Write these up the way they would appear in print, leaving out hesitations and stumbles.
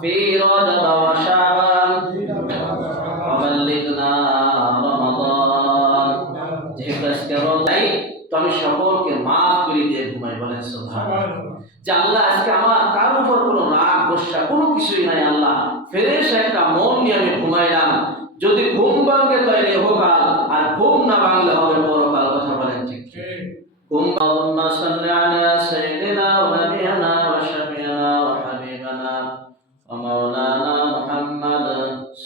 في رجب وشعبان وبلغنا رمضان যেহেতু আজকে রোজাই তো আমি সকলকে মাফ করে দিয়ে ঘুমাই বলেন সুবহানাল্লাহ যে আল্লাহ আজকে আমার কার উপর কোনো রাগ গোসা কোনো কিছুই নাই আল্লাহ ফ্রেশ একটা মন নিয়ে আমি ঘুমাইলাম যদি ঘুম ভাঙে তাহলে ইহকাল আর ঘুম না ভাঙলে হবে পরকাল কথা বলেন ঠিক ঘুম আল্লাহুম্মা সাল্লি আলা সাইয়্যিদিনা ওয়া নাবিয়িনা ওয়া শাফি'িনা ওয়া হাবিবানা ওয়া মাওলানা মুহাম্মদ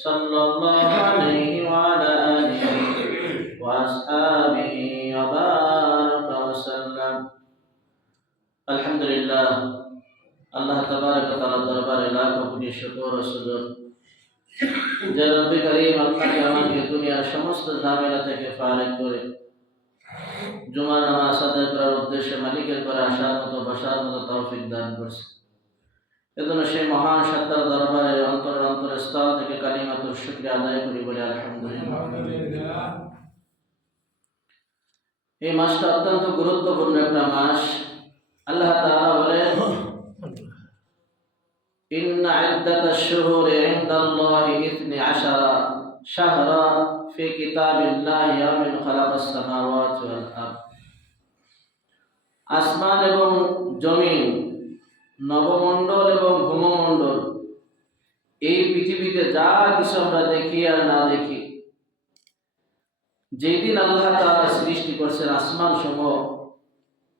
সাল্লাল্লাহু আলাইহি ওয়া আলা আলিহি ওয়া আসহাবিহি ওয়া বারাকা ওয়া সাল্লাম আলহামদুলিল্লাহ আল্লাহ তাবারক ওয়া তাআলা দরবারে লাখ কোটি শুকর ও সুজুদ যে রব্বে করিম আপনাকে আমাকে দুনিয়ার সমস্ত ঝামেলা থেকে ফারেক করে জুমার নামাজ আদায় করার উদ্দেশ্যে মালিকের করে আসার মতো বসার মতো তৌফিক দান করছে এজন্য সেই মহান সত্তার দরবারে অন্তরের স্থল থেকে কালিমাতুর শুকরিয়া আদায় করি বলে আলহামদুলিল্লাহ। এই মাসটা অত্যন্ত গুরুত্বপূর্ণ একটা মাস। আল্লাহ তাআলা বলেন إن عدة الشهور عند الله 12 شهرا في كتاب الله يوم خلق السماوات والأرض আসমান এবং জমিন নবমণ্ডল এবং ভূমণ্ডল এই পৃথিবীতে যা কিছু আমরা দেখি আর না দেখি যেই দিন আল্লাহ তাআলা সৃষ্টি করেছেন আসমান সমূহ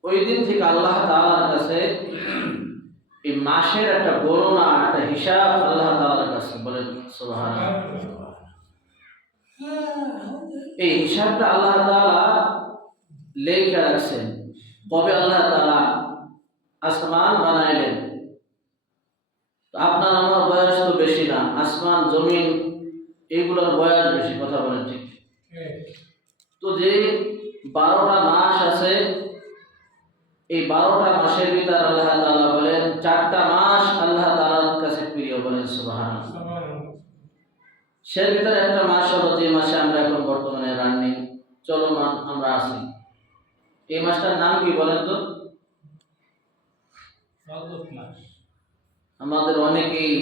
ওই দিন থেকে আল্লাহ তাআলার কাছে এই মাসের একটা গণনা একটা হিসাব আল্লাহ তাআলার কাছে বলেন সুবহানাল্লাহ। এই হিসাবটা আল্লাহ তাআলা লেখা রাখছেন কবে আল্লাহ তাআলা আসমান বানাইলেন। তো আপনার আমার বয়স তো বেশি না, আসমান জমিন এইগুলোর বয়স বেশি কথা বলেন ঠিক। তো যে 12টা মাস আছে এই 12টা মাসের ভিতর আল্লাহ তাআলা বলেন 4টা মাস আল্লাহ তাআলার কাছে প্রিয় বলেন সুবহানাল্লাহ। সের ভিতরে একটা মাস হলো যে মাসে আমরা এখন বর্তমানে রানিং চলমান আমরা আছি। এই মাসটার নাম কি বলেন তো? আমাদের অনেকেই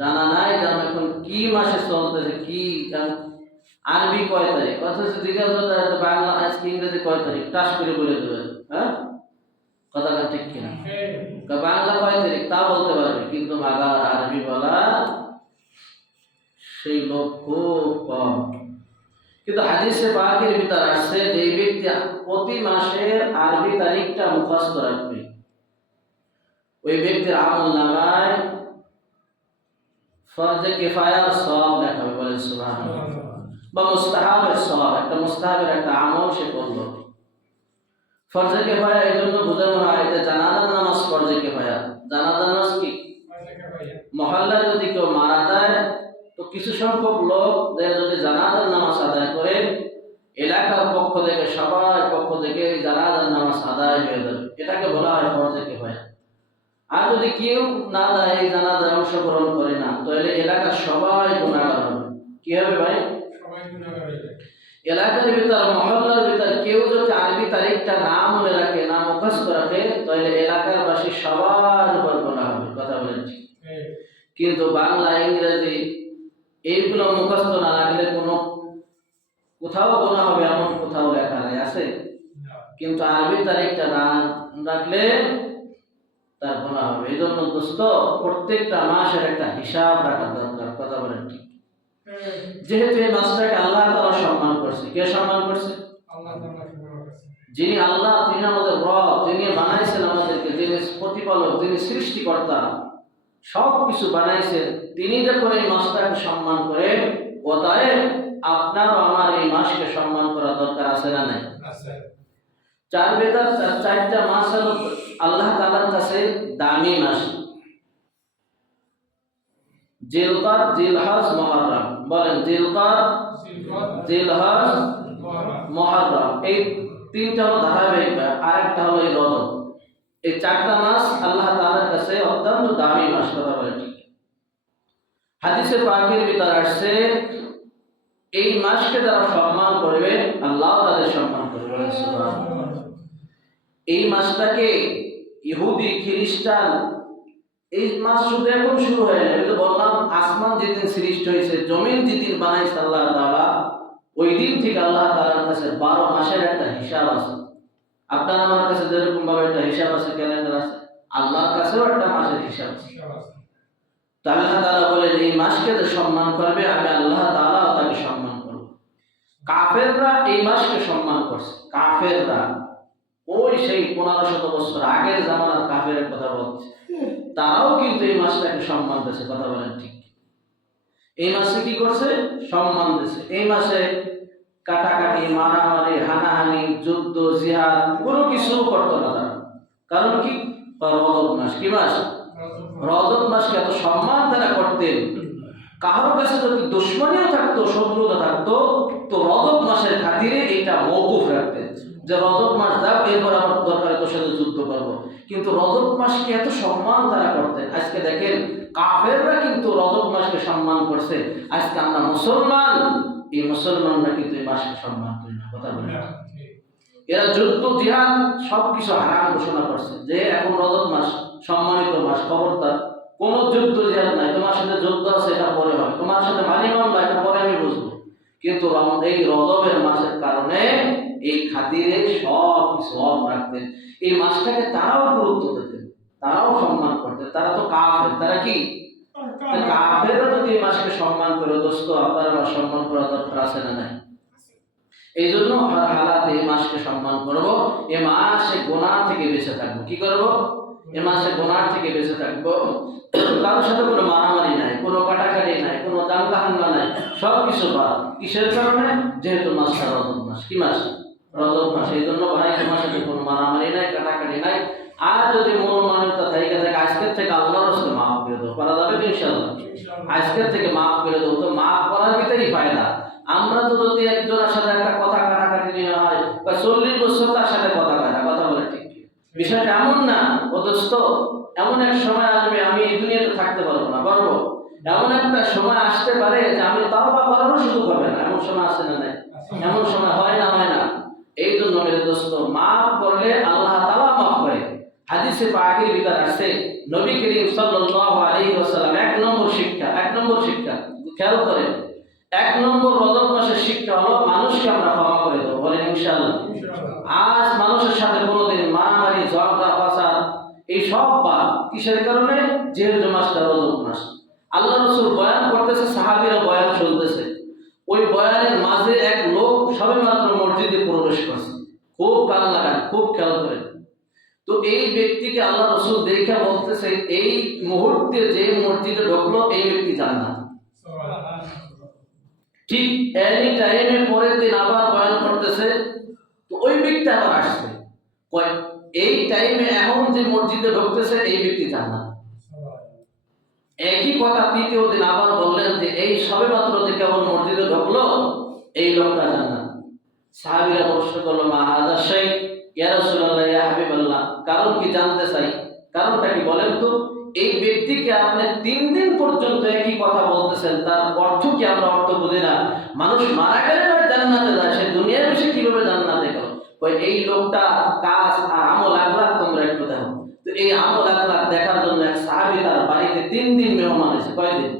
জানা নাই যে আমরা এখন কি মাসে চলতেছে কি আরবি কয় তারিখ অথচ জিজ্ঞাসা বাংলা আজকে ইংরেজি কয় তারিখ টাস করে বলে দেবেন। হ্যাঁ কথাটা ঠিক কিনা? বাংলা কয় তারিখ তা বলতে পারবে কিন্তু মাগার আরবি বলা সেই লোক খুব কম। কিন্তু হাদিসে পাকের ভিতর আসছে যে ব্যক্তি প্রতি মাসের আরবি তারিখটা মুখস্থ রাখবে ওই ব্যক্তির আমল নামায় ফরজে কিফায়ার সওয়াব দেখাবে বলেন সুবহানাল্লাহ। বা মুস্তাহাবের সওয়াব একটা মুস্তাহাবের একটা আমল সে করলো। ফরজে কিফায়া এই জন্য বোঝানো হয় যে জানাজার নামাজ ফরজে কিফায়া। জানাজার নামাজ কি মহল্লায় যদি কেউ মারা যায় তো কিছু সংখ্যক লোক যদি জানাজার নামাজ আদায় করে এলাকার পক্ষ থেকে সবার পক্ষ থেকে জানাজার নামাজ আদায় হয়ে যাবে, এটাকে বলা হয় ফরজে কিফায়া। আর যদি কেউ না যায় এই জানাজায় অংশগ্রহণ করে না তাহলে এলাকার সবাই গুনাহগার হবে। কি হবে ভাই? এলাকার ভিতর মহল্লার ভিতর কেউ যদি আরবি তারিখটা না মনে রাখে না মুখস্থ রাখে তাহলে এলাকার বাসী সবার উপর গুনাহ হবে কথা বলেন। কিন্তু বাংলা ইংরেজি এইগুলো মুখস্থ না রাখলে কোনো কোথাও গুনাহ হবে এমন কোথাও লেখা নাই আছে, কিন্তু আরবি তারিখটা না রাখলে তার গুনাহ হবে। এই জন্য দোস্ত প্রত্যেকটা মাসের একটা হিসাব রাখা দরকার কথা বলেন ঠিক। যেহেতু এই মাসটাকে আল্লাহ তাআলা সম্মান করছে, কে সম্মান করছে? আল্লাহ তাআলা সম্মান করছে। যিনি আল্লাহ তিনি আমাদের রব, যিনি বানাইছেন আমাদেরকে, যিনি প্রতিপালক, যিনি সৃষ্টিকর্তা সব কিছু বানাইছেন, তিনি যখন এই মাসটাকে সম্মান করেন অতএব আপনারও আমার এই মাসকে সম্মান করা দরকার আছে না নাই? আছে। চারটা মাস হলো আল্লাহ তাআলার কাছে দামি মাস। জিলকাদ, জিলহজ, মুহররম। বলেন জিলকাদ, জিলহজ, মুহররম। এই তিনটা হলো ধারাবাহিক, আরেকটা হলো এই রজব। এই 4টা মাস আল্লাহ তাআলার কাছে অত্যন্ত দামি মাস কথা বলে ঠিক। হাদিসে পাকের ভিতর আসছে এই মাসকে যারা সম্মান করবে আল্লাহ তাদের সম্মান করবে বলেন সুবহানাল্লাহ। এই মাসটাকে ইহুদি খ্রিস্টান এই মাস শুধু এখন শুরু হয় না, আমি তো বললাম আসমান যেদিন সৃষ্টি হয়েছে, জমিন যেদিন বানাইছে আল্লাহ তাআলা, ওই দিন থেকে আল্লাহ তাআলার কাছে 12 মাসের একটা হিসাব আছে। আপনার আমার কাছে যেরকম ভাবে একটা হিসাব আছে, ক্যালেন্ডার আছে, আল্লাহর কাছেও একটা মাসের হিসাব আছে। তো আল্লাহ তাআলা বলেন এই মাসকে যে সম্মান করবে আমি আল্লাহ তাআলা তাকে সম্মান করব। কাফেররা এই মাসকে সম্মান করছে, কাফেররা ওই সেই 1500 বছর আগের জামানার কাফেরের কথা বলছে, তারাও কিন্তু এই মাসটাকে সম্মান দিয়েছে। কথা বলেন ঠিক? এই মাসে কি করছে? সম্মান দিয়েছে। এই মাসে কাটাকাটি, মারামারি, হানাহানি, যুদ্ধ, জিহাদ কোনো কিছু করতো না তারা। কারণ কি? রজব মাস। কি মাস? রজব মাসকে এত সম্মান তারা করতেন, কারোর কাছে যদি দুশ্মনীও থাকতো, শত্রুতা থাকতো, তো রজব মাসের খাতিরে এটা মওকুফ রাখতেন যে রজব মাস যাক, এরপর আমার দরকার তোর সাথে যুদ্ধ করবো। কিন্তু রজব মাসকে এত সম্মান তারা করতেন। আজকে দেখেন কাফেররা কিন্তু রজব মাসকে সম্মান করছে, আজকে আমরা মুসলমান, এই মুসলমানরা কিন্তু এই মাসকে সম্মান করি না। কথা বলি? এরা যুদ্ধ, জিহাদ সবকিছু হারাম ঘোষণা করছে যে এখন রজব মাস সম্মানিত মাস, খবরদার কোন যুদ্ধ জিহাদ নাই, তোমার সাথে যুদ্ধ আছে এটা পরে হয়, তোমার সাথে মানি মামলা এটা পরে আমি বুঝবো। কিন্তু এই রজবের মাসের কারণে এই খাতিরে সব কিছু অফ রাখতেন। এই মাসটাকে তারাও গুরুত্ব দিতেন, তারাও সম্মান করতেন। তারা তো কাফের, তারা কি? কাফেররা যদি এই মাসকে সম্মান করে, দোস্ত আপনার আবার সম্মান করা দরকার আছে না নাই? এই জন্য হর হালাতে এই মাসকে সম্মান করবো। এ মাসে গুনাহ থেকে বেঁচে থাকবো। কি করবো? এ মাসে গুনাহ থেকে বেঁচে থাকবো। কারোর সাথে কোনো মারামারি নাই, কোনো কাটাকাটি নাই, কোনো দাঙ্গা হাঙ্গা নাই, সবকিছু বাদ। কিসের কারণে? যেহেতু মাসটা রজব মাস। কি মাস? রজব মাস। এই জন্য ভাই এ মাসে কোনো মারামারি নাই, কাটাকাটি নাই। আর যদি মন মানবতা থাকে আজকের থেকে আল্লাহর রাস্তায় মাফ করে দেবো, পারা যাবে তো ইনশাআল্লাহ? আজকের থেকে মাফ করে দেবো। তো মাফ করার ভিতরেই ফায়দা। আমরা তো যদি একজনের সাথে একটা কথা কাটাকাটি নিয়ে হয়, 40 বছর তার সাথে কথা কয় না। কথা বলে ঠিক? বিষয়টা এমন না। অথচ এমন এক সময় আসবে আমি এই দুনিয়াতে থাকতে পারবো না, পারবো? এমন একটা সময় আসতে পারে যে আমি তাওবা করারও সুযোগ হবে না। এমন সময় আসে না নাই? এমন সময় হয় না, হয় না? এই জন্য মেরে দোস্ত, মাফ করলে আল্লাহ তাআলা মাফ করে। হাদিসে পাকের ভিতর আছে নবী করিম সাল্লাল্লাহু আলাইহি ওয়াসাল্লাম এক নম্বর শিক্ষা খেয়াল করেন। 1 নম্বর রজব মাসের শিক্ষা হলো মানুষকে আমরা ক্ষমা করে দেবো। বলেন ইনশাআল্লাহ? আজ মানুষের সাথে কোনোদিন মারামারি, ঝগড়া, ফাসাদ এই সব বাদ। কিসের কারণে? যেহেতু মাসটা রজব মাস। আল্লাহ রাসূল বয়ান করতেছে, সাহাবীরা বয়ান শুনতেছে। ওই বয়ানের মাঝে এক লোক সবেমাত্র মসজিদে প্রবেশ করছে। খুব কান লাগান, খুব খেয়াল করেন। তো এই ব্যক্তিকে আল্লাহ রাসূল দেখে বলতেছে, এই মুহূর্তে যে মসজিদে ঢুকলো এই ব্যক্তি জান্নাত। ঠিক এনি টাইমে পরের দিন আবার বয়ান করতেছে। তো ওই ব্যক্তি আবার আসছে, কয় এই টাইমে এখন যে মসজিদে ঢুকতেছে এই ব্যক্তি জান্নাত। একই কথা তৃতীয় দিন আবার বললেন যে এই সবেমাত্র যে কেবল মসজিদে ঢুকলো এই লোকটা জান্নাত। সাহাবীরা প্রশ্ন করলো, মা হাযা শাই ইয়া রাসূলুল্লাহ, ইয়া হাবিবাল্লাহ, কারণ কি জানতে চাই, কারণটা কি বলেন তো? এই ব্যক্তিকে আপনি 3 দিন পর্যন্ত একই কথা বলতেছেন, তার অর্থ কি? আমরা অর্থ বুঝি না। মানুষ মারা গেলে জান্নাতে যায়, সে দুনিয়ায় বসে কিভাবে জান্নাতে গেল? ওই এই লোকটা কাজ আর আমল আখলাক তোমরা একটু দেখো। তো এই আমল আখলাক দেখার জন্য এক সাহাবী তার বাড়িতে 3 দিন মেহমান এসে, কয়দিন?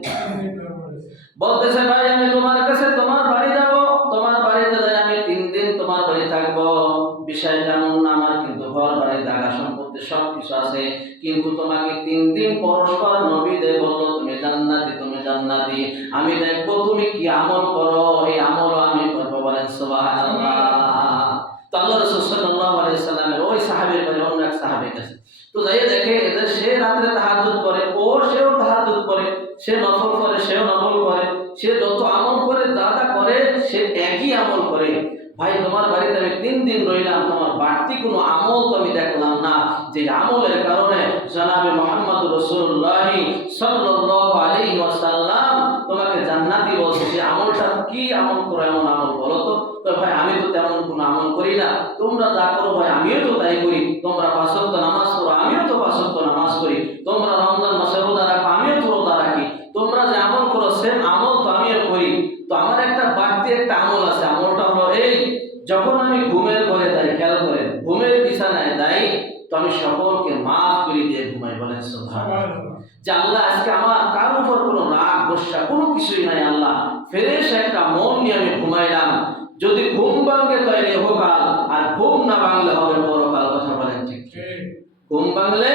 বলতেছে, ভাই আমি তোমার কাছে তোমার বাড়ি যাব, তোমার বাড়িতে যাই আমি 3 দিন তোমার বাড়ি থাকবো। বিষয়টা এমন না, আমার কিন্তু ঘর বাড়ি জায়গা সম্পত্তি সবকিছু আছে, কিন্তু তোমাকে 3 দিন পরস্পর নবীদের বললো তুমি জান্নাতি, তুমি জান্নাতি। আমি দেখবো তুমি কি আমল করো, এই আমল আমি করবো। বলেন সুবহানাল্লাহ। তো আল্লাহ রাসূল সাল্লাল্লাহু আলাইহি সাল্লামের ওই সাহাবীর বাড়ি অন্য এক সাহাবী কাছে তো যাই দেখে এদের সে রাতে তাহাজ্জুদ করে, সেও তাহাজ্জুদ করে, সে নফল করে, সেও নফল করে, সে যত আমল করে দাদা করে সে একই আমল করে। ভাই তোমার বাড়িতে আমি 3 দিন রইলাম, তোমার বাড়তি কোনো আমল তো আমি দেখলাম না, যে আমলের কারণে জনাবে মুহাম্মদ রাসূলুল্লাহ সাল্লাল্লাহু আলাইহি ওয়াসাল্লাম তোমাকে জান্নাতি বলছে। সে আমলটা কি আমল করো, এমন আমল বলো তো? তো ভাই আমি তো তেমন কোনো আমল করি না, তোমরা যা করো ভাই আমিও তো তাই করি। তোমরা 5 ওয়াক্ত নামাজ পড়ো, আমিও তো 5 ওয়াক্ত নামাজ পড়ি। তোমরা রমজান মাসে রোজা রাখো, আমিও তো রোজা রাখি। তোমরা যে আমল করো সেম আমল তো আমিও করি। তো আমার একটা বাড়তি একটা আমল আছে, আমলটা হলো এই, যখন আমি ঘুমের ঘরে যাই, খেয়াল করেন, ঘুমের বিছানায় যাই, তো আমি সকলকে মাফ করে দিয়ে ঘুমাই। বলেন সুবহানাল্লাহ। যে আল্লাহ আজকে আমার কার উপর কোনো রাগ গোসা কোনো কিছুই নাই, আল্লাহ ফ্রেশ একটা মন নিয়ে আমি ঘুমাইলাম। যদি ঘুম ভাঙে তাহলে ইহকাল, আর ঘুম না ভাঙলে হবে পরকাল। কথা বলেন ঠিক? ঘুম ভাঙলে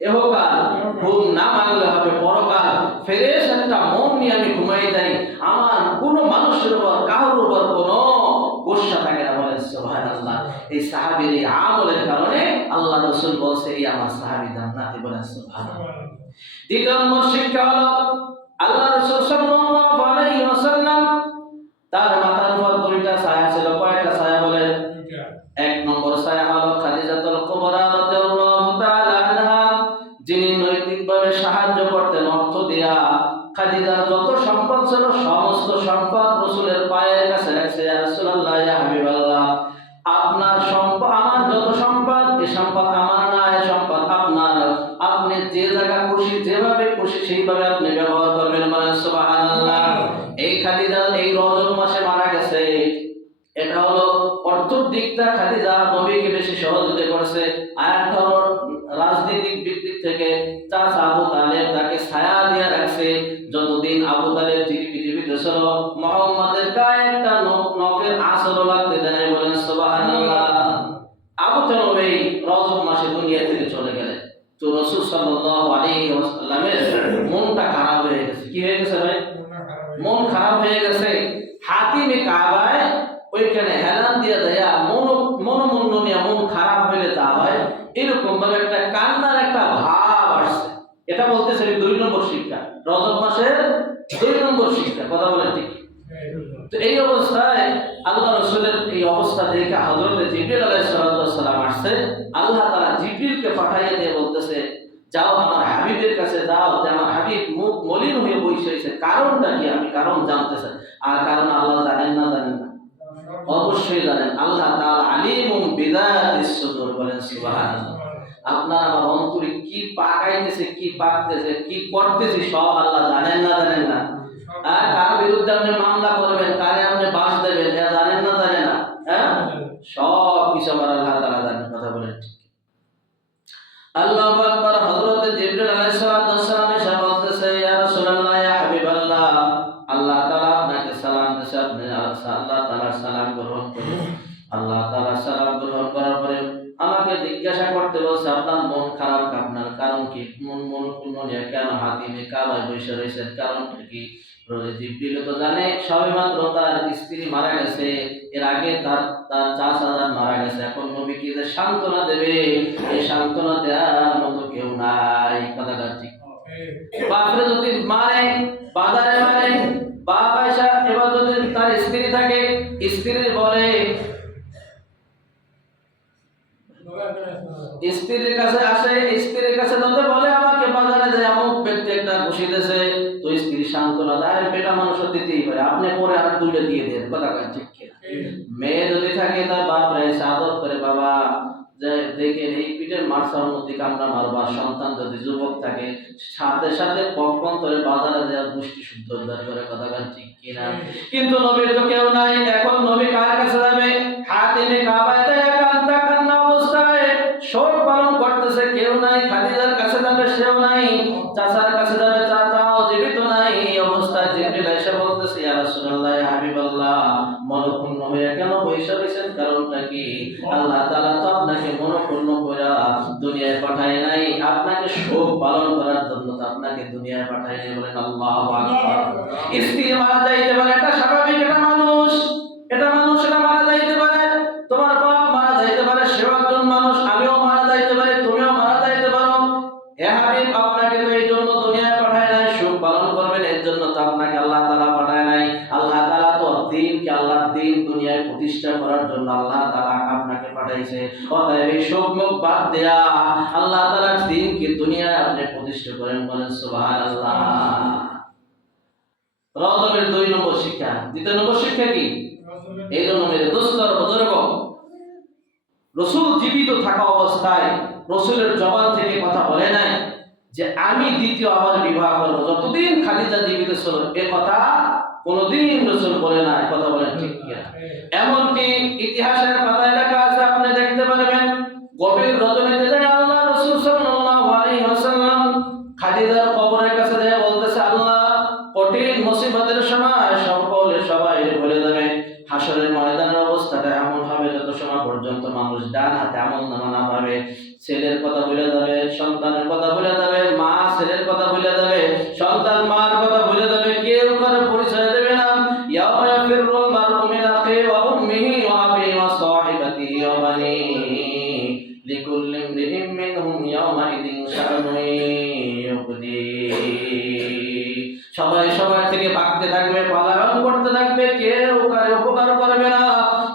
ইহকাল, ঘুম না ভাঙলে হবে পরকাল। ফ্রেশ একটা মন নিয়ে আমি ঘুমাই যাই, আমার কোনো মানুষের উপর কারোর উপর কোনো গোসা থাকে না। বলেন সুবহানাল্লাহ। এই সাহাবীর এই আমলের কারণে আল্লাহ রাসূল বলছে এই আমার সাহাবী জান্নাতি। বলেন সুবহানাল্লাহ। দ্বিতীয় নম্বর শিক্ষা হলো আল্লাহ রাসূল সাল্লাল্লাহু আলাইহি ওয়াসাল্লাম তার মাথার উপর দুইটা ছায়া ছিল। কয়টা ছায়া বলেন? এক নম্বর ছায়া হলো খাদিজাতুল কুবরা রাদিয়াল্লাহু তাআলা আনহা, যিনি নৈতিকভাবে সাহায্য করতেন অর্থ দিয়া। খাদিজার যত সম্পদ ছিল সমস্ত সম্পদ রাসূলের পায়ের কাছে রাখছে। ইয়া রাসূলুল্লাহ, ইয়া হাবিবাল্লাহ, আপনার সম্পদ, আমার যত সম্পদ, এই সম্পদ আমার না, এই সম্পদ আপনার। আপনি যে জায়গা খুশি যেভাবে খুশি সেইভাবে আপনি ব্যবহার করবেন। বলেন সুবহানাল্লাহ। এই খাদিজা এই রজব মাসে মারা গেছে। এটা হলো অর্থের দিকটা খাদিজা নবীকে বেশি সহযোগিতা করেছে। আর একটা হলো রাজনৈতিক দিক থেকে চাচা আবু তালেব তাকে ছায়া দিয়ে রাখছে। যতদিন আবু তালেব জীবিত ছিল মুহাম্মাদের গায়ে একটা নখের আঁচড়ও লাগতে দেয় নাই। বলেন সুবহানাল্লাহ। আবু তালেব এই রজব মাসে দুনিয়া থেকে চলে গেলেন। তো রাসূল সাল্লাল্লাহু আলাইহি ওয়াসাল্লামের মনটা খারাপ হয়ে গেছে। কি হয়ে গেছে ভাই? মন খারাপ হয়ে গেছে। হাতিমে কাবায় ওইখানে হেলান দিয়ে দেয়া মনোমন্য নিয়ে মন খারাপ হইলে তা হয়, এরকম ভাবে একটা কান্নার একটা ভাব আসছে। এটা বলতেছে 2 নম্বর শিক্ষা, রজব মাসের 2 নম্বর শিক্ষা। কথা বলেন ঠিক? তো এই অবস্থায় আল্লাহ রাসূলের এই অবস্থা দেখে হযরত জিবরিল আলাইহিস সালাম আসছে। আল্লাহ তাআলা জিবরিলকে পাঠিয়ে দিয়ে বলতেছে, যাও আমার হাবিবের কাছে যাও, যে আমার হাবিব মুখ মলিন হয়ে বসে আছে, কারণটা কি? আমি কারণ জানতে চাই। আর কারণ আল্লাহ জানেন না? জানেন না? অবশ্যই জানেন। আল্লাহ তাআলা আলিমুম বিযাতিস সুদূর। বলেন সুবহানাল্লাহ। আপনার আমার অন্তরে কি পাকাইতেছে, কি পাকতেছে, কি করতেছে সব আল্লাহ জানেন না? জানেন না? আর কার বিরুদ্ধে আপনি মামলা করবেন, কারে আপনি বাস দেবেন, এটা জানেন না? জানেন না? হ্যাঁ, সব কিছু আমার আল্লাহ তাআলা জানেন। কথা বলেন ঠিক? আল্লাহু আকবার। হযরত জিবরিল আলাইহিস সালাম এসে বলতেছে, ইয়া রাসূলুল্লাহ, ইয়া হাবিবাল্লাহ, আল্লাহ তাআলা আপনাকে সালাম দিয়েছে, আপনি আল্লাহ তাআলার সালাম গ্রহণ করুন। আল্লাহ তাআলার সালাম গ্রহণ করার পরে আমাকে জিজ্ঞাসা করতে বলছে, আপনার মন খারাপ, আপনার কারণ কি? মন নিয়ে কেন হাতিমে কাবায় বসে রয়েছেন, কারণটা কি? জিবরিল তো জানে সবেমাত্র তার স্ত্রী মারা গেছে, এর আগে তার চাচা মারা গেছে। এখন নবীকে যে সান্ত্বনা দেবে, এই সান্ত্বনা দেওয়ার মতো কেউ নাই। কথাটা ঠিক? বাপরে যদি মারে, বাজারে মারে, বাপ আয়সা এবার যদি তার স্ত্রী থাকে, স্ত্রী বলে, স্ত্রীর কাছে আসে, স্ত্রীর কাছে যত বলে আমাকে বাজারে যায় অমুক ব্যক্তি একটা খুশি দিয়েছে, তো স্ত্রী সান্ত্বনা দেয়, বেটা মানুষ দিতেই পারে, আপনি পরে আর 2টা দিয়ে দেন। কথা কয় ঠিক কিনা? মেয়ে যদি থাকে তার বাপ এসে আদর করে, বাবা যে দেখেন এই পিঠের মারসার মধ্যে কামড়া মারবা। সন্তান যদি যুবক থাকে সাথে সাথে পক্ষান্তরে বাজারে দেওয়া গোষ্ঠী শুদ্ধ উদ্ধার করে। কথা কয় ঠিক কিনা? কিন্তু নবীর তো কেউ নাই। এখন নবী কার কাছে যাবে? হাতিমে কাবায় একান্তা কান্না অবস্থায় শোক পালন করতেছে, কেউ নাই। খাদিজার কাছে যাবে, সেও নাই। চাচার কাছে যাবে, চাচাও জীবিত নাই। এই অবস্থায় জিবরিল এসে বলতেছে, ইয়া রাসূলুল্লাহ, ইয়া হাবিবাল্লাহ, মনক্ষুণ্ণ হয়ে কেন বসে রয়েছেন, কারণটা কি? আল্লাহ তাআলা তো আপনাকে মনক্ষুণ্ণ কইরা দুনিয়ায় পাঠায় নাই, আপনাকে শোক পালন করার জন্য তো আপনাকে দুনিয়ায় পাঠায় নাই। বলেন আল্লাহু আকবার। স্ত্রী মারা যাইতে পারে, এটা স্বাভাবিক, এটা মানুষ, এটা মারা যাইতে পারে। তোমার বাপ মারা যাইতে পারে, সেও একজন মানুষ। আমিও মারা যাইতে পারি, তুমিও মারা যাইতে পারো। হে হাবিব, আপনাকে তো এই জন্য দুনিয়ায় পাঠায় নাই শোক পালন করবেন, এর জন্য তো আপনাকে আল্লাহ তাআলা পাঠায় নাই। আল্লাহ তাআলা তো দ্বীনকে, আল্লাহর দ্বীন দুনিয়ায় প্রতিষ্ঠা করার জন্য আল্লাহ তাআলা আপনাকে পাঠাইছে। অতএব এই শোক মুখ বাদ দেয়া আল্লাহ তাআলার দ্বীনকে দুনিয়ায় আপনি প্রতিষ্ঠা করেন। বলেন সুবহানাল্লাহ। রজবের 2 নম্বর শিক্ষা। দ্বিতীয় নম্বর শিক্ষা কি? এই জন্য মেরে দোস্তর বুজুর্গ, রাসূল জীবিত থাকা অবস্থায় রাসূলের জবান থেকে কথা বলে নাই যে আমি দ্বিতীয় আবার বিবাহ করব। যতদিন খাদিজা জীবিত ছিল এ কথা কোনদিন রাসূল বলে নাই। কথা বলেন ঠিক কিনা? এমনকি ইতিহাসের পাতায় লেখা আছে, আপনি দেখতে পারবেন, গভীর রজনীতে যায় আল্লাহ ছেলের কথা ভুলে যাবে, সন্তানের কথা ভুলে যাবে, মা ছেলের কথা ভুলে যাবে, সন্তান মার কথা ভুলে যাবে, কেউ কারো পরিচয় দেবে না। ইয়াউমা ইয়াফিরুল মারউ মিন আখিহি ওয়া উম্মিহি ওয়া আবিহি ওয়া সাহিবাতিহি ওয়া বানিহি লিকুল্লি ইমরিইম মিনহুম ইয়াউমাইযিন শা'নুন ইউগনিহি। সবাই সবার থেকে ভাগতে থাকবে, পালায়ন করতে থাকবে, কেউ কারো উপকার করবে না।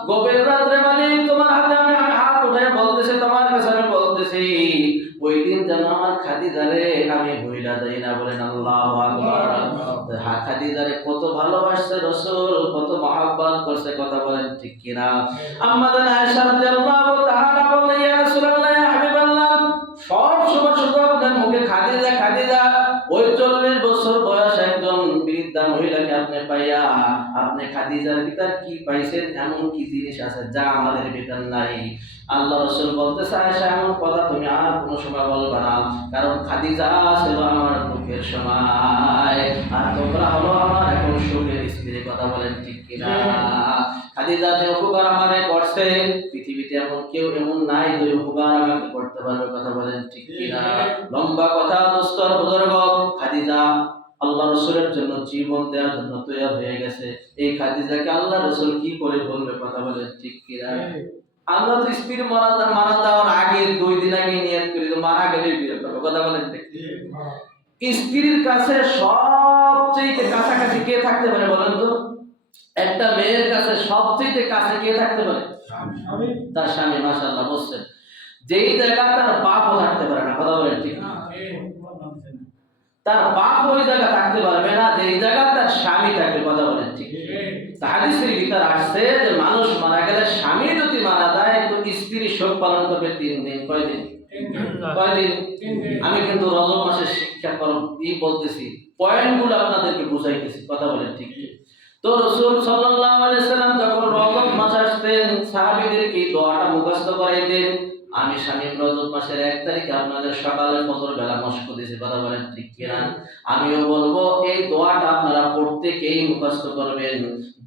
গভীর রাত্রে মালিক তোমার হাতে আমি হাত উঠে বলতেছি, তোমার কাছে আমি বলতেছি, ওই দিন যেন আমার খাদিজারে আমি ভুইলা যাই না। বলেন আল্লাহু আকবার। খাদিজারে কত ভালোবাসছে রাসূল, কত মহব্বত করছে, কথা বলেন ঠিক কিনা? আম্মা জান আয়েশা রাদিয়াল্লাহু তাআলা বলেন, ইয়া রাসূলুল্লাহ, ইয়া হাবিবাল্লাহ, সব সময় শুধু আপনার মুখে খাদিজা খাদিজা। ওই 40 বছর বয়স একজন বৃদ্ধা মহিলাকে আপনি পাইয়া আপনি খাদিজার ভিতর কি পাইছেন? এমন কি জিনিস আছে যা আমাদের ভিতর নাই? আল্লাহ রাসূল বলতেছে, আয়েশা, এমন কথা তুমি আর কোনো সময় বলবা না, কারণ খাদিজা ছিল আমার দুঃখের সময়, আর তোমরা হলো আমার এখন সুখের স্ত্রী। কথা বলেন ঠিক কিনা? খাদিজা যে উপকার আমারে করছে, পৃথিবীতে এমন কেউ এমন নাই যে উপকার আমাকে করতে পারবে। কথা বলেন ঠিক কিনা? লম্বা কথা দোস্তর বুজুর্গ, খাদিজা আল্লাহ রাসূলের জন্য জীবন দেওয়ার জন্য তৈরি হয়ে গেছে। এই খাদিজাকে আল্লাহ রাসূল কি করে বলবে? কথা বলেন ঠিক কিনা? আমরা তো স্ত্রী মারা যাওয়ার আগে 2 দিন আগে নিয়ত করি মারা গেলে বিয়ে করব। কথা বলেন ঠিক? স্ত্রীর কাছে সবচেয়ে কাছাকাছি কে থাকতে পারে বলেন তো? একটা মেয়ের কাছে সবচেয়ে কাছে কে থাকতে পারে? স্বামী। তার স্বামী। মাশাআল্লাহ বলছেন। যেই জায়গা তার বাপও থাকতে পারে না। কথা বলেন ঠিক? তার বাপ ওই জায়গা থাকতে পারবে না যেই জায়গা তার স্বামী থাকবে। কথা বলেন ঠিক? হাদিসের ভিতর আসছে যে মানুষ মারা গেলে স্বামী যদি মারা যায় তো স্ত্রী শোক পালন করবে 3 দিন। কয় দিন? আমি কিন্তু রজব মাসের শিক্ষা বলতেছি, পয়েন্টগুলো আপনাদেরকে বুঝাইতেছি। কথা বলেন ঠিক? তো রাসূল সাল্লাল্লাহু আলাইহি সাল্লাম যখন রজব মাস আসতেন সাহাবীদেরকে দোয়াটা মুখস্থ করাইতেন। আমি শামিম রজব মাসের 1 তারিখে আপনাদের সকালে ফজর বেলা মস্ক দিয়েছি। কথা বলেন ঠিক কিনা? আমিও বলবো এই দোয়াটা আপনারা প্রত্যেকেই মুখস্থ করবেন।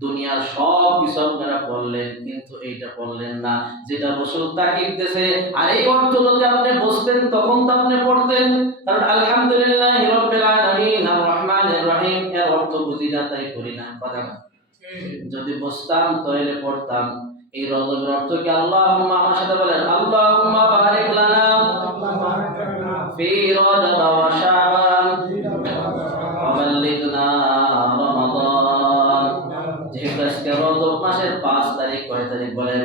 দুনিয়ার সব কিছু আপনারা পড়লেন কিন্তু এইটা পড়লেন না, যেটা রাসূল তাকিদ দিয়েছে। আর এই অর্থ যদি আপনি বুঝতেন তখন তো আপনি পড়তেন, কারণ আলহামদুলিল্লাহি রাব্বিল আলামিন আর রহমানির রহিম এর অর্থ বুঝি না তাই করি না। কথা যদি বুঝতাম তাহলে পড়তাম। এই রজবের অর্থ কি? আল্লাহুম্মা, আমার সাথে বলেন, আল্লাহুম্মা বারিক লানা ফি রজব ওয়া শাবান ওয়া বাল্লিগনা রমাদান। যেহেতু আজকে রজব মাসের 5 তারিখ, কয় তারিখ বলেন?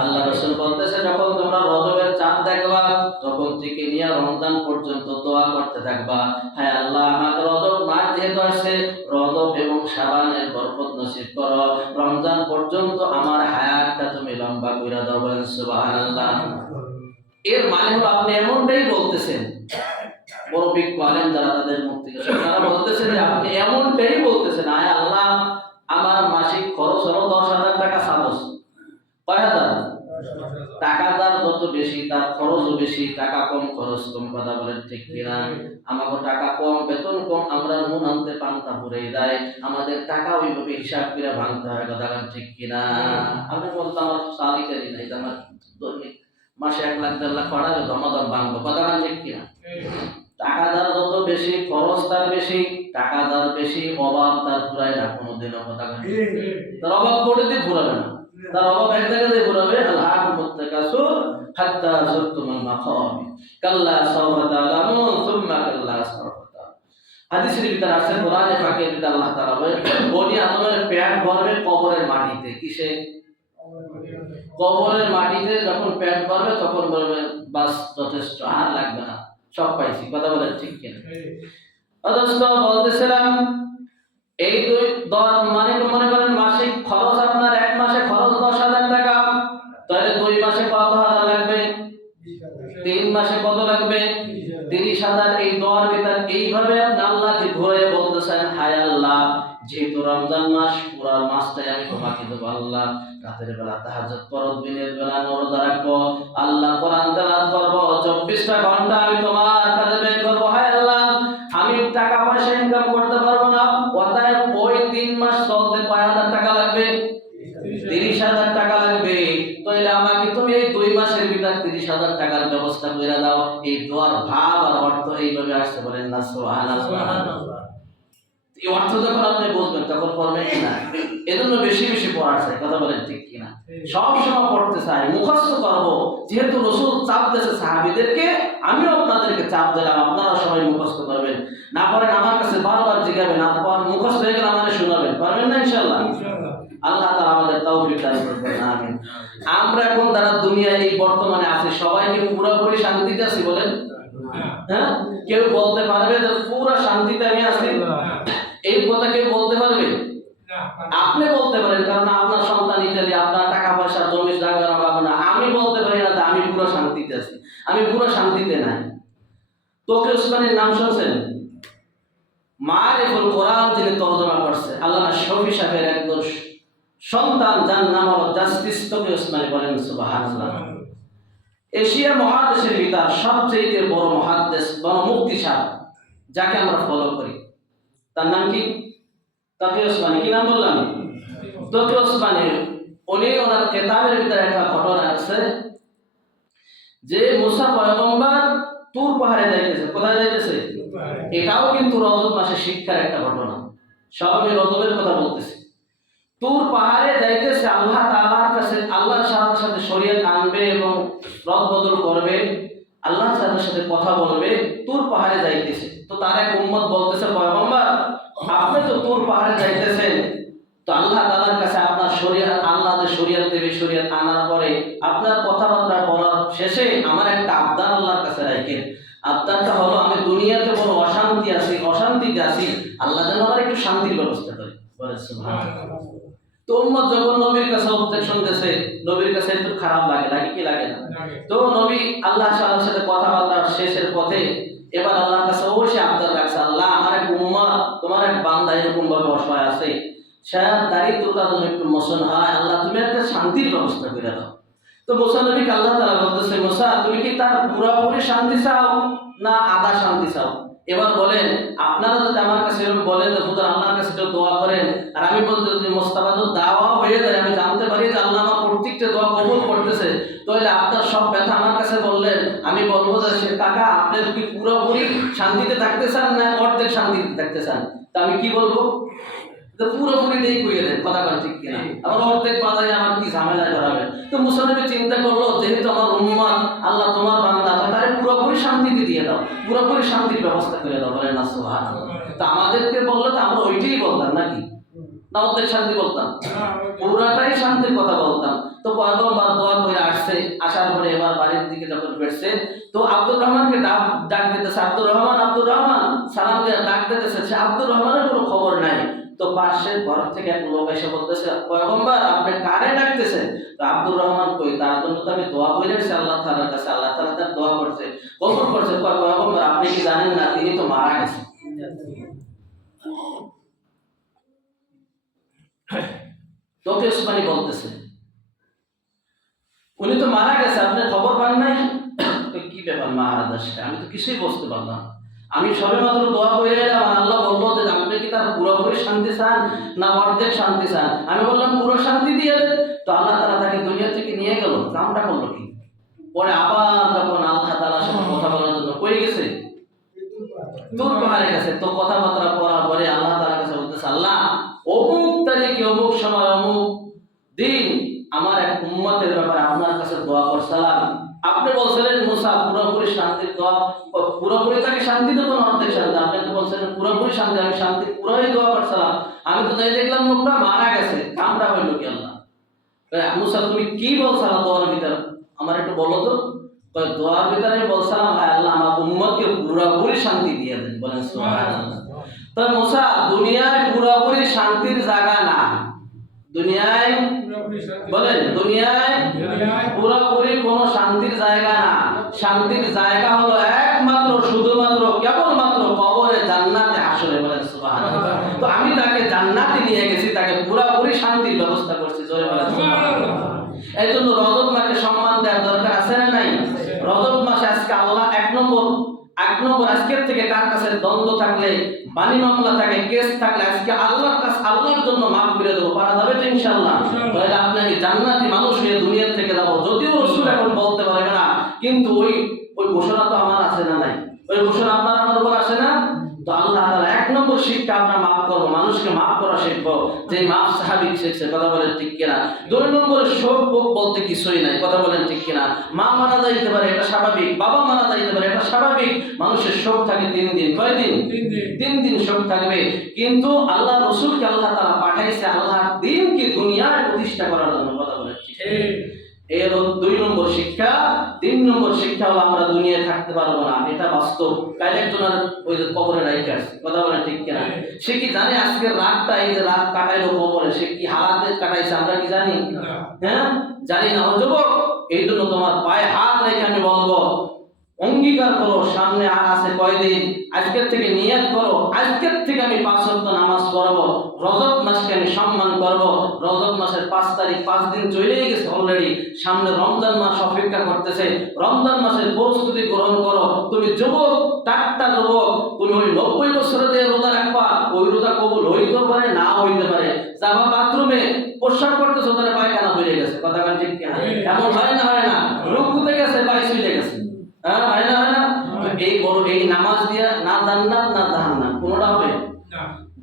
আল্লাহ রাসূল বলতেছে, যখন তোমরা রজবের চাঁদ দেখবা তখন থেকে নিয়ে রমজান পর্যন্ত দোয়া করতে থাকবা, হায় আল্লাহ, আমাকে রজব মাস যেহেতু আসছে, রজব এবং শাবানের বরকত নসিব করো, রমজান পর্যন্ত আমার হায়াতটা তুমি লম্বা কইরা দাও। বলেন সুবহানাল্লাহ। এর মানে হলো আপনি এমনটাই বলতেছেন, বড় বিজ্ঞ আলেম যারা তাদের মুখ থেকে তারা বলতেছেন যে আপনি এমনটাই বলতেছেন, হায় আল্লাহ, আমার মাসিক খরচ হলো 10,000 টাকা সাপোজ। কয় হাজার টাকা? তার যত বেশি তার খরচও বেশি, টাকা কম খরচ কম। কথা বলেন ঠিক কিনা? আমাকে টাকা কম, বেতন কম, আমরা নুন আনতে পান্তা পুড়ে যায়, আমাদের টাকা ওইভাবে হিসাব করে ভাঙতে হয়। কথা বলেন ঠিক কিনা? আমি বলতাম আমার সালিকারি নাই, আমার দৈনিক মাসে 1 লাখ 1.5 লাখ পাঠাবে, দমাদম ভাঙবো। কথা বলেন ঠিক কিনা? টাকাদার যত বেশি খরচ তার বেশি, টাকাদার বেশি অভাব তার ফুরায় না কোনোদিনও। কথা বলেন তার অভাব পড়ে দিয়ে ফুরাবে না, তার অভাব এক জায়গাতে ফুরাবে। আল্লাহুম্মা তাকাসুর হাত্তা যুরতুমুল মাকাবির কাল্লা সাওফা তা'লামুন সুম্মা কাল্লা সাওফা তা'লামুন। হাদিসের ভিতরে আছে, কোরআনে পাকের ভিতরে আল্লাহ তাআলা বলেন, বনি আদমের পেট ভরবে কবরের মাটিতে। কিসে? কবরের মাটিতে। যখন পেট ভরবে তখন বলবে বাস যথেষ্ট, আর লাগবে না, সব পাইছি। কথা বলেন ঠিক কিনা? অথচ বলতেছিলাম এই মানে মনে করেন মাসিক খরচ আপনার 1 মাসে খরচ 10,000 টাকা, তাহলে 2 মাসে কত হাজার লাগবে? 3 মাসে কত লাগবে? 30,000। এই দোয়ার ভিতর এইভাবে আপনি আল্লাহকে ঘুরে বলতেছেন, হায় আল্লাহ, যেহেতু রমজান মাস, পুরো মাসটাই আমি তোমাকে দেব। আল্লাহ, রাতের বেলা তাহাজ্জুদ পড়ব, দিনের বেলা রোজা রাখবো, আল্লাহ কোরআন তেলাওয়াত করব, 24টা ঘন্টা আমি তোমার কাছে ব্যয় করব। হায় আল্লাহ, আমি টাকা পয়সা ইনকাম করতে পারবো না, অতএব ওই 3 মাস চলতে কয় হাজার টাকা লাগবে? 30,000 টাকা লাগবে। তাহলে আমাকে তুমি এই 2 মাসের ভিতর 30,000 টাকার ব্যবস্থা করে দাও, এই দোয়ার ভাব আর অর্থ এইভাবে আসতে পারেন না সুবহানাল্লাহ। এই অর্থ যখন আপনি বুঝবেন তখন পড়বেন কিনা? এজন্য বেশি বেশি পড়া চাই, কথা বলেন ঠিক কিনা? সব সময় পড়তে চাই, মুখস্থ করবো, যেহেতু রাসূল চাপ দিয়েছে সাহাবীদেরকে, আমিও আপনাদেরকে চাপ দিলাম আপনারা সবাই মুখস্থ করবেন। না পারেন আমার কাছে বারবার জিজ্ঞাবেন, আপনার মুখস্থ হয়ে গেলে আমাদের শোনাবেন, পারবেন না ইনশাআল্লাহ? আল্লাহ তাআলা আমাদের তৌফিক দান করবেন, আমিন। আমরা এখন যারা দুনিয়ায় এই বর্তমানে আছি সবাই কি পুরোপুরি শান্তিতে আছি বলেন? হ্যাঁ, কেউ বলতে পারবে যে পুরো শান্তিতে আমি আছি? এই কথা কেউ বলতে পারবে? আপনি বলতে পারেন, কারণ আপনার সন্তান ইত্যাদি, আপনার টাকা পয়সা জমি জায়গার অভাব না। আমি বলতে পারি না যে আমি পুরো শান্তিতে আছি, আমি পুরো শান্তিতে নাই। তকি ওসমানীর নাম শুনছেন? মারিফুল কোরআন যিনি তর্জমা করছে, আল্লামা শফি সাহেবের একজন সন্তান, যার নাম হলো জাস্টিস তকি ওসমানী, বলেন সুবহানাল্লাহ। এশিয়া মহাদেশের ভিতর সবচেয়ে বড় মহাদেশ, বড় মুফতি সাহেব, যাকে আমরা ফলো করি, তার নাম কি? তকি ওসমানী। কি নাম বললাম? তকি ওসমানী। উনি ওনার কিতাবের ভিতরে একটা ঘটনা আছে যে মুসা পয়গম্বর তুর পাহাড়ে যাইতেছে। কোথায় যাইতেছে? এটাও কিন্তু রজব মাসে শিক্ষার একটা ঘটনা। সব আমি রজবের কথা বলতেছি। তুর পাহাড়ে যাইতেছে, আল্লাহ তাআলার কাছে, আল্লাহর সাথে শরীয়ত আনবে এবং রদ বদল করবে, আল্লাহর সাথে কথা বলবে। তুর পাহাড়ে যাইতেছে, তো তার এক উম্মত বলতেছে, পয়গম্বর আপনি তো তুর পাহাড়ে যাইতেছেন, তো আল্লাহ তাআলার কাছে আপনার শরীয়ত, আল্লাহ যে শরীয়ত দেবে, শরীয়ত আনার পরে আপনার কথাবার্তা বলার শেষে আমার একটা আবদার আল্লাহর কাছে রাখেন। আবদারটা হলো, আমি দুনিয়াতে বড় অশান্তিতে আছি, আল্লাহ যেন আমার একটু শান্তির ব্যবস্থা করে। বলে সুবহানাল্লাহ। তো উম্মত যখন নবীর কাছে অবজেকশন দিয়েছে, নবীর কাছে একটু খারাপ লাগে, কি লাগে না? তো নবী আল্লাহর সাথে কথাবার্তা শেষের পথে এবার আল্লাহর কাছে অবশ্যই আবদার রাখছে, আল্লাহ আমার এক উম্মত, তোমার এক বান্দা এরকম ভাবে অসহায় আছে, সে দারিদ্রতা জন্য একটু মোচন হয়, আল্লাহ তুমি একটা শান্তির ব্যবস্থা করে দাও। তো মুসা নবীকে আল্লাহ তাআলা বলতেছে, মুসা তুমি কি তার পুরোপুরি শান্তি চাও না আধা শান্তি চাও? এবার বলেন, আপনারা যদি আমার কাছে এরকম বলেন যে হুজুর আল্লাহর কাছে একটু দোয়া করেন, আর আমি বলতে যদি মোস্তাফা তো দাওয়া হয়ে যায়, আমি জানতে পারি যে আল্লাহ আমার প্রত্যেকটা দোয়া কবুল করতেছে, তাহলে আপনার সব ব্যথা আমার কাছে বললেন, আমি বলবো যে সে কাকা আপনি কি পুরোপুরি শান্তিতে থাকতে চান না অর্ধেক শান্তিতে থাকতে চান? তা আমি কি বলবো? পুরোপুরি দেই কইয়ে দেন, কথা বলেন ঠিক কিনা? আবার অর্ধেক বাজারে আমার কি ঝামেলা করাবে? তো মুসা নবী চিন্তা করলো, যেহেতু আমার উম্মত, আল্লাহ তোমার বান্দা, তারে পুরোপুরি শান্তিতে দিয়ে দাও, পুরোপুরি শান্তির ব্যবস্থা করে দাও। বলেন না সুবহানাল্লাহ। তো আমাদেরকে বললে তো আমরা ওইটাই বলতাম নাকি? না অর্ধেক শান্তি বলতাম? পুরাটাই শান্তির কথা বলতাম। তো পয়গম্বর দোয়া করে আসছে, আসার পরে এবার বাড়ির দিকে যখন ফিরছে, তো আব্দুর রহমানকে ডাক দিতেছে, আব্দুর রহমান সালাম দিয়ে ডাক দিতেছে, সে আব্দুর রহমানের কোনো খবর নাই। তো পাশের ঘর থেকে এক লোক এসে বলতেছে, পয়গম্বর আপনি কারে ডাকতেছেন? তো আব্দুর রহমান কই, তার জন্য তো আমি দোয়া করেছি আল্লাহ তাআলার কাছে, আল্লাহ তাআলা তার দোয়া করছে, কবুল করছে। পয়গম্বর আপনি কি জানেন না তিনি তো মারা গেছেন? তকি ওসমানী বলতেছে, উনি তো মারা গেছে, আপনি খবর পান নাই? তো কি ব্যাপার মহারাজ, আমি তো কিছুই বুঝতে পারলাম, আমি সবে মাত্র দোয়া করে এলাম, আল্লাহ বললো যে আপনি কি তার পুরোপুরি শান্তি চান না অর্ধেক শান্তি চান? আমি বললাম পুরো শান্তি দিয়ে দেন। তো আল্লাহ তাআলা তাকে দুনিয়া থেকে নিয়ে গেল, কামটা করলো কি? পরে আবার যখন আল্লাহ তাআলার সাথে কথা বলার জন্য কই গেছে, তুর পাহাড়ে গেছে। তো কথাবার্তা পড়ার পরে আল্লাহ তাআলার কাছে বলতেছে, আল্লাহ অমুক তারিখে অমুক সময় অমুক দিন আমার এক উম্মতের ব্যাপারে আপনার কাছে দোয়া করছিলাম, আপনি বলছিলেন মুসা পুরোপুরি শান্তির দোয়া, পুরোপুরি তাকে শান্তি দেবো না অর্ধেক শান্তি? আপনি তো বলছিলেন পুরোপুরি শান্তি, আমি শান্তি পুরোই দোয়া করছিলাম, আমি তো তাই দেখলাম লোকটা মারা গেছে, কামটা হইল কি? আল্লাহ মুসা তুমি কি বলছিলা দোয়ার ভিতরে আমার একটু বলো তো? দোয়ার ভিতরে বলছিলাম, হায় আল্লাহ আমার উম্মতকে পুরোপুরি শান্তি দিয়ে দেন। বলেন সুবহানাল্লাহ। তো মুসা দুনিয়ায় পুরোপুরি শান্তির জায়গা না, দুনিয়ায় বলেন দুনিয়ায় পুরোপুরি কোনো শান্তির জায়গা না। শান্তির জায়গা হলো একমাত্র শুধুমাত্র কেবলমাত্র কবরে, জান্নাতে, হাসরে। বলেন সুবহানাল্লাহ। তো আমি তাকে জান্নাতে নিয়ে গেছি, তাকে পুরোপুরি শান্তির ব্যবস্থা করছি। জোরে বলেন সুবহানাল্লাহ। এই জন্য রজব মাসকে সম্মান দেওয়ার দরকার আছে না নাই? রজব মাসে আজকে আল্লাহ এক নম্বর আজকের থেকে কার কাছে দ্বন্দ্ব থাকলে, বাণী মামলা থাকে, কেস থাকলে আজকে আল্লাহর কাছে, আল্লাহর জন্য মাফ করে দেবো, পারা যাবে তো ইনশাআল্লাহ? তাহলে আপনাকে জান্নাতি মানুষ হয়ে দুনিয়া থেকে যাবো। যদিও রাসূল এখন বলতে পারবে না, কিন্তু ওই ঘোষণা তো আমার আছে না নাই? ওই ঘোষণা আপনার আমার উপর আসে না? তো আল্লাহ তাআলা এক নম্বর শিক্ষা আমরা মাফ করবো, মানুষকে মাফ করা শিখবো, যে মাফ সাহাবিক শিখছে, কথা বলেন ঠিক কিনা? দুই নম্বরে শোক বলতে কিছুই নাই, কথা বলেন ঠিক কিনা? মা মারা যাইতে পারে, এটা স্বাভাবিক, বাবা মারা যাইতে পারে, এটা স্বাভাবিক। মানুষের শোক থাকে 3 দিন, কয় দিন? 3 দিন শোক থাকবে। কিন্তু আল্লাহ রসুলকে আল্লাহ তাআলা পাঠাইছে আল্লাহর দ্বীনকে দুনিয়ায় প্রতিষ্ঠা করার জন্য, কথা বলেন ঠিক? এর 2 নম্বর শিক্ষা। 3 নম্বর শিক্ষা হলো আমরা দুনিয়ায় থাকতে পারবো না, এটা বাস্তব। কাল একজনের ওই যে কবরে রাইখে আসছে, কথা বলেন ঠিক কিনা? সে কি জানে আজকের রাতটা, এই যে রাত কাটাইলো কবরে, সে কি হালাতে কাটাইছে আমরা কি জানি? হ্যাঁ, জানি না। যুবক, এই জন্য তোমার পায়ে হাত রেখে আমি বলবো, অঙ্গীকার করো, সামনে আর আছে কয়দিন, আজকের থেকে নিয়ত করো, আজকের থেকে আমি 5 ওয়াক্ত নামাজ পড়বো, রজব মাসকে আমি সম্মান করব। রজব মাসের 5 তারিখ, 5 দিন চলেই গেছে অলরেডি, সামনে রমজান মাস অপেক্ষা করতেছে। রমজান মাসের প্রস্তুতি গ্রহণ করো। তুমি যুবক, টাট্টা যুবক, তুমি ওই 90 বছরে যে রোজা রাখবা, ওই রোজা কবুল হইতে পারে, না হইতে পারে। যাবা বাথরুমে প্রস্রাব করতেছো, তাহলে পায়খানা হয়ে গেছে, কথা বলেন ঠিক কিনা? এমন হয় না? হয় না? রুকুতে গেছে, পায়ে চলে গেছে, হ্যাঁ, হয় না? হয় না? এই বড় এই নামাজ দিয়া না জান্নাত না জাহান্নাম, কোনটা হবে না।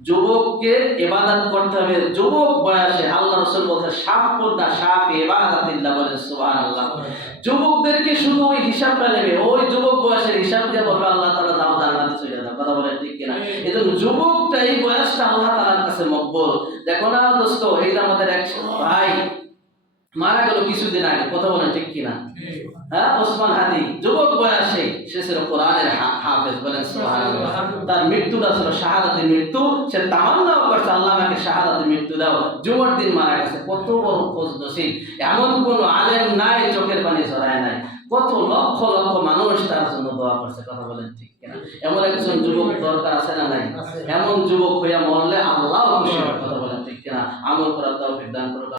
যুবককে ইবাদত করতে হবে যুবক বয়সে। আল্লাহ রাসূল বলেন শাফুনা শাফি ইবাদাতিল্লাহ, বলেন সুবহানাল্লাহ। যুবকদেরকে শুধু ওই হিসাবটা নেবে, ওই যুবক বয়সের হিসাব দিয়ে বলবে আল্লাহ তাআলা যাও জান্নাতে চলে যাও, কথা বলেন ঠিক কিনা? এজন্য যুবকটা, এই বয়সটা আল্লাহ তাআলার কাছে মকবুল। দেখো না দোস্ত, এই যে আমাদের এক ভাই মারা গেল কিছুদিন আগে, কথা বলেন ঠিক কিনা? হ্যাঁ, ওসমান হাদি, যুবক বয়সে সে ছিল কোরআনের হাফেজ, বলেন সুবহানাল্লাহ। তার মৃত্যুটা ছিল শাহাদাতের মৃত্যু। সে তামান্নাও করছে আল্লাহ আমাকে শাহাদাতের মৃত্যু দাও, জুমার দিন মারা গেছে। কত বড় খোঁজ নসিব! এমন কোন আলেম নাই চোখের পানি ঝরায় নাই। কত লক্ষ লক্ষ মানুষ তার জন্য দোয়া করছে, কথা বলেন ঠিক কিনা? এমন একজন যুবক দরকার আছে না নাই? এমন যুবক হইয়া মরলে আল্লাহ খুশি হয়, কথা বলেন ঠিক কিনা? আমল করার তৌফিক দান করুন।